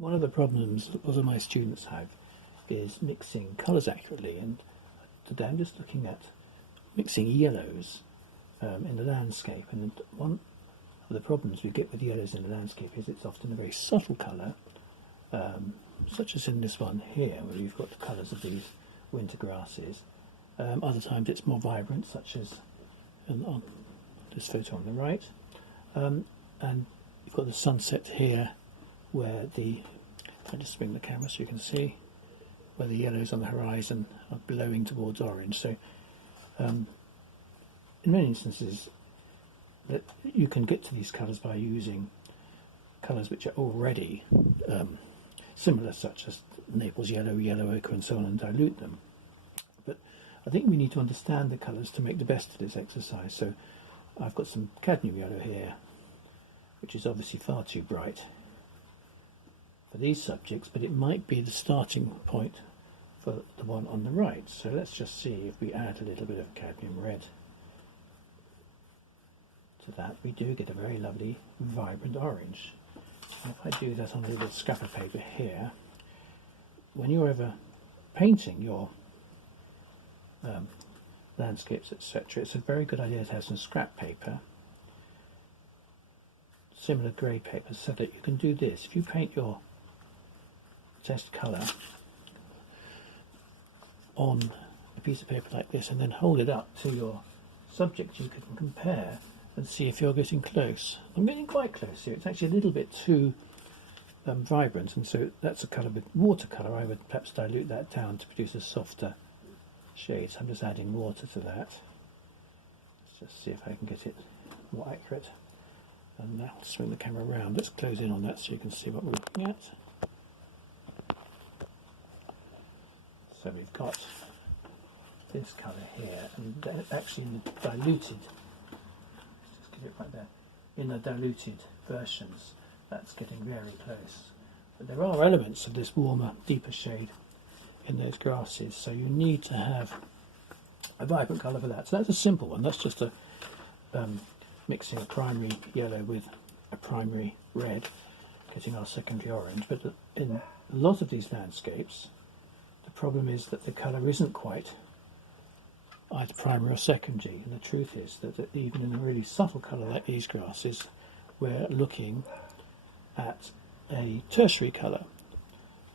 One of the problems that a lot of my students have is mixing colours accurately, and today I'm just looking at mixing yellows in the landscape. And one of the problems we get with yellows in the landscape is it's often a very subtle colour, such as in this one here, where you've got the colours of these winter grasses. Other times it's more vibrant, such as on this photo on the right. And you've got the sunset here, where if I just swing the camera so you can see, where the yellows on the horizon are glowing towards orange. So in many instances that you can get to these colours by using colours which are already similar, such as Naples yellow, yellow ochre and so on, and dilute them. But I think we need to understand the colours to make the best of this exercise. So I've got some cadmium yellow here, which is obviously far too bright for these subjects, but it might be the starting point for the one on the right. So let's just see if we add a little bit of cadmium red to that. We do get a very lovely vibrant orange. And if I do that on a little scrap of paper here, when you're ever painting your landscapes, etc., it's a very good idea to have some scrap paper, similar grey paper, so that you can do this. If you paint your test colour on a piece of paper like this and then hold it up to your subject, you can compare and see if you're getting close. I'm getting quite close here. It's actually a little bit too vibrant, and so that's a colour with watercolour. I would perhaps dilute that down to produce a softer shade. So I'm just adding water to that. Let's just see if I can get it more accurate. And now I'll swing the camera around. Let's close in on that so you can see what we're looking at. So we've got this colour here, and actually in the diluted, let's just get it right there, in the diluted versions, that's getting very close. But there are elements of this warmer, deeper shade in those grasses, so you need to have a vibrant colour for that. So that's a simple one. That's just a mixing a primary yellow with a primary red, getting our secondary orange. But in a lot of these landscapes, the problem is that the colour isn't quite either primary or secondary, and the truth is that even in a really subtle colour like these grasses, we're looking at a tertiary colour.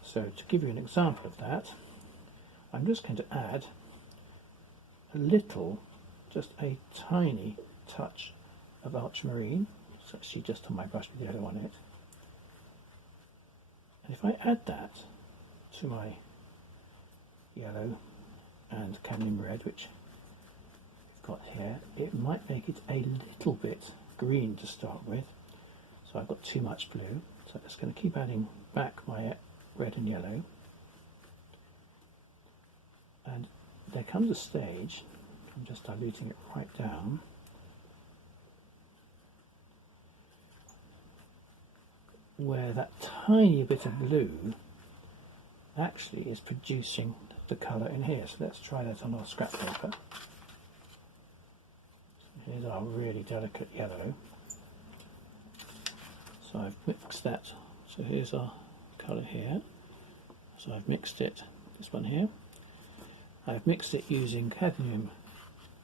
So to give you an example of that, I'm just going to add a little, just a tiny touch of ultramarine. It's actually just on my brush with yellow on it. And if I add that to my yellow and cadmium red, which we've got here, it might make it a little bit green to start with. So I've got too much blue, so I'm just going to keep adding back my red and yellow. And there comes a stage, I'm just diluting it right down, where that tiny bit of blue actually is producing the colour in here. So let's try that on our scrap paper. So here's our really delicate yellow. So I've mixed that. So here's our colour here. So I've mixed it, this one here. I've mixed it using cadmium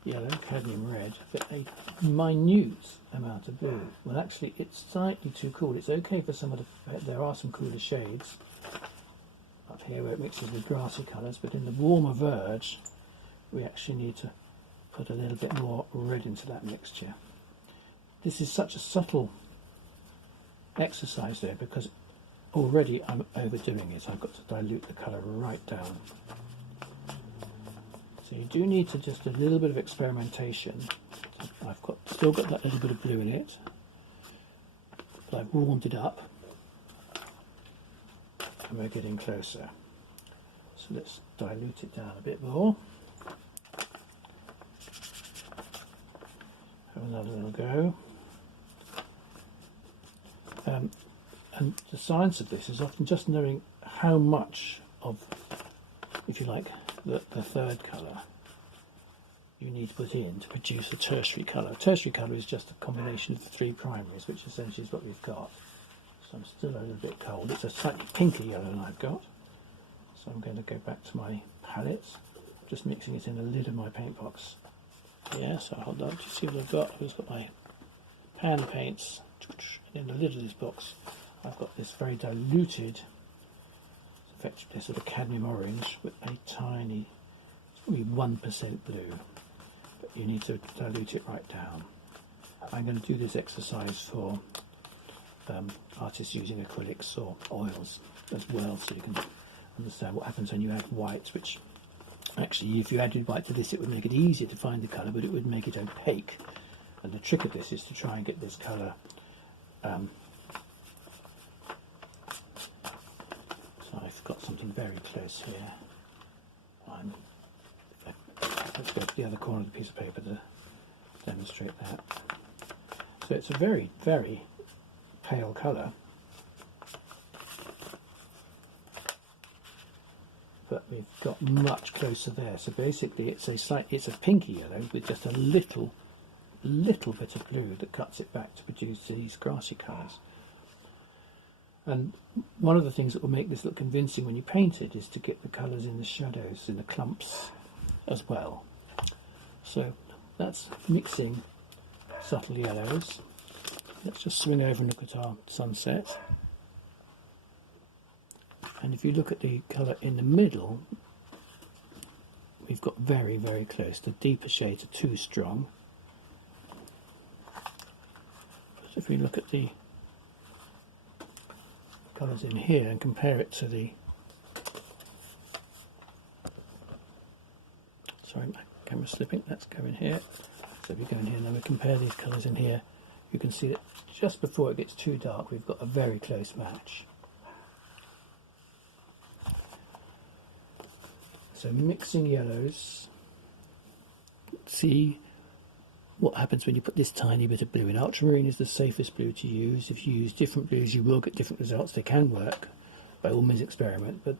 yellow, cadmium red, but a minute amount of blue. Well, actually it's slightly too cool. It's okay for some of the, there are some cooler shades up here where it mixes with grassy colours, but in the warmer verge we actually need to put a little bit more red into that mixture. This is such a subtle exercise there because already I'm overdoing it. I've got to dilute the colour right down. So you do need to just a little bit of experimentation. I've still got that little bit of blue in it, but I've warmed it up and we're getting closer. So let's dilute it down a bit more. Have another little go. And the science of this is often just knowing how much of, if you like, the third colour you need to put in to produce a tertiary colour. A tertiary colour is just a combination of the three primaries, which essentially is what we've got. So I'm still a little bit cold. It's a slightly pinker yellow than I've got. So I'm going to go back to my palettes, just mixing it in a lid of my paint box. Yeah, so hold on to see what I've got. I've just got my pan paints in the lid of this box. I've got this very diluted, effectively sort of cadmium orange with a tiny, it's probably 1% blue, but you need to dilute it right down. I'm going to do this exercise for artists using acrylics or oils as well, so you can understand what happens when you add whites, which actually if you added white to this it would make it easier to find the colour, but it would make it opaque. And the trick of this is to try and get this colour so I've got something very close here. Let's go to the other corner of the piece of paper to demonstrate that. So it's a very, very pale colour, but we've got much closer there. So basically it's a pinky yellow with just a little bit of blue that cuts it back to produce these grassy colours. And one of the things that will make this look convincing when you paint it is to get the colours in the shadows, in the clumps as well. So that's mixing subtle yellows. Let's just swing over and look at our sunset. And if you look at the colour in the middle, we've got very, very close. The deeper shades are too strong. But if we look at the colours in here and compare it to the... Sorry, my camera's slipping. Let's go in here. So if we go in here and then we compare these colours in here, you can see that just before it gets too dark, we've got a very close match. So mixing yellows, see what happens when you put this tiny bit of blue in. Ultramarine is the safest blue to use. If you use different blues, you will get different results. They can work, by all means experiment, but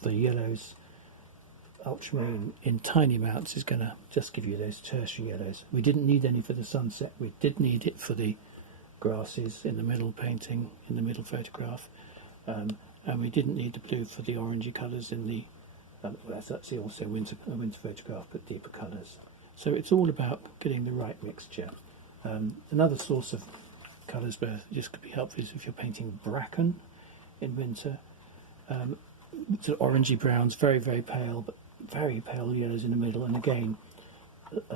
for yellows, ultramarine in tiny amounts is going to just give you those tertiary yellows. We didn't need any for the sunset. We did need it for the grasses in the middle painting, in the middle photograph, and we didn't need the blue for the orangey colours in the that's actually also a winter photograph, but deeper colours. So it's all about getting the right mixture. Another source of colours where this could be helpful is if you're painting bracken in winter. Sort of orangey browns, very, very pale, but very pale yellows in the middle. And again,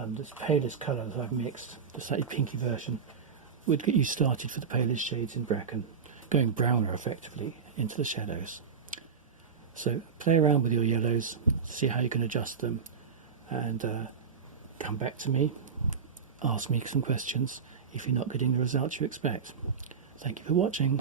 this palest colour that I've mixed, the slightly pinky version, would get you started for the palest shades in bracken, going browner effectively into the shadows. So play around with your yellows, see how you can adjust them, and come back to me, ask me some questions if you're not getting the results you expect. Thank you for watching.